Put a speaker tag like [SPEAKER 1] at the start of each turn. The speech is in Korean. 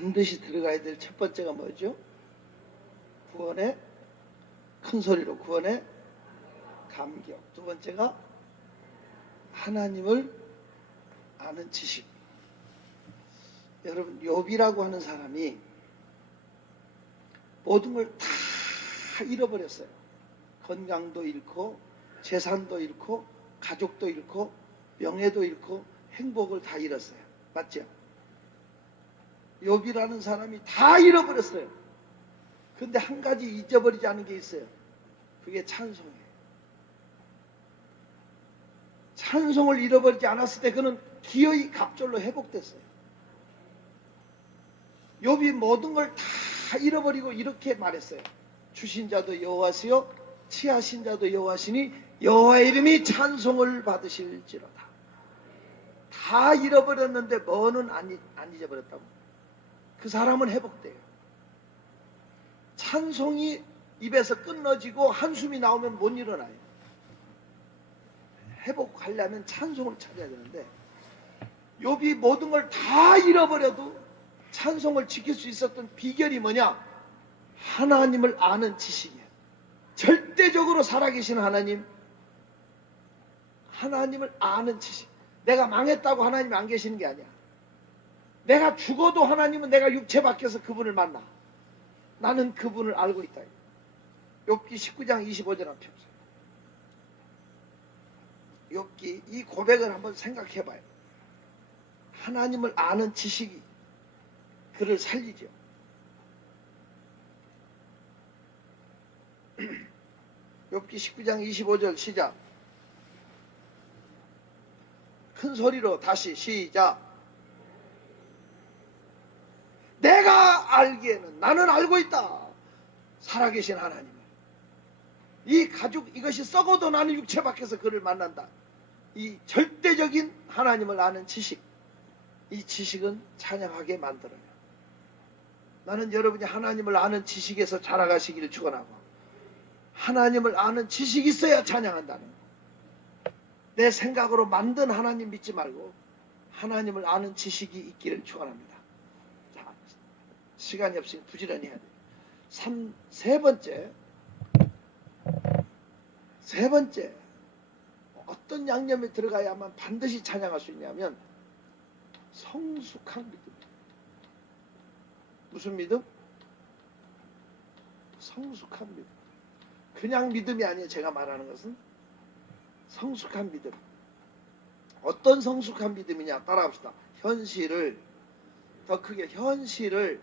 [SPEAKER 1] 반드시 들어가야 될 첫 번째가 뭐죠? 구원의 큰 소리로 구원의 감격. 두 번째가 하나님을 아는 지식. 여러분 욥이라고 하는 사람이 모든 걸 다 잃어버렸어요. 건강도 잃고 재산도 잃고 가족도 잃고 명예도 잃고 행복을 다 잃었어요. 맞죠? 욥이라는 사람이 다 잃어버렸어요. 근데 한 가지 잊어버리지 않은 게 있어요. 그게 찬송이에요. 찬송을 잃어버리지 않았을 때 그는 기어이 갑절로 회복됐어요. 욥이 모든 걸 다 잃어버리고 이렇게 말했어요. 주신 자도 여호와시요 취하신 자도 여호와시니 여호와의 이름이 찬송을 받으실지로다. 다 잃어버렸는데 뭐는 안, 잊- 안 잊어버렸다고. 그 사람은 회복돼요. 찬송이 입에서 끊어지고 한숨이 나오면 못 일어나요. 회복하려면 찬송을 찾아야 되는데 욥이 모든 걸 다 잃어버려도 찬송을 지킬 수 있었던 비결이 뭐냐? 하나님을 아는 지식이에요. 절대적으로 살아계신 하나님, 하나님을 아는 지식. 내가 망했다고 하나님이 안 계시는 게 아니야. 내가 죽어도 하나님은 내가 육체 밖에서 그분을 만나. 나는 그분을 알고 있다. 욥기 19장 25절 한번 펴보세요. 욥기 이 고백을 한번 생각해 봐요. 하나님을 아는 지식이 그를 살리죠. 욥기 19장 25절 시작. 큰 소리로 다시 시작. 내가 알기에는 나는 알고 있다. 살아계신 하나님을. 이 가죽 이것이 썩어도 나는 육체 밖에서 그를 만난다. 이 절대적인 하나님을 아는 지식. 이 지식은 찬양하게 만들어요. 나는 여러분이 하나님을 아는 지식에서 자라가시기를 축원하고 하나님을 아는 지식이 있어야 찬양한다는 거. 내 생각으로 만든 하나님 믿지 말고 하나님을 아는 지식이 있기를 축원합니다. 자, 시간이 없으니 부지런히 해야 돼요. 삼, 세 번째, 세 번째, 어떤 양념이 들어가야만 반드시 찬양할 수 있냐면 성숙한 믿음. 무슨 믿음? 성숙한 믿음. 그냥 믿음이 아니에요. 제가 말하는 것은 성숙한 믿음. 어떤 성숙한 믿음이냐? 따라합시다. 현실을 더 크게 현실을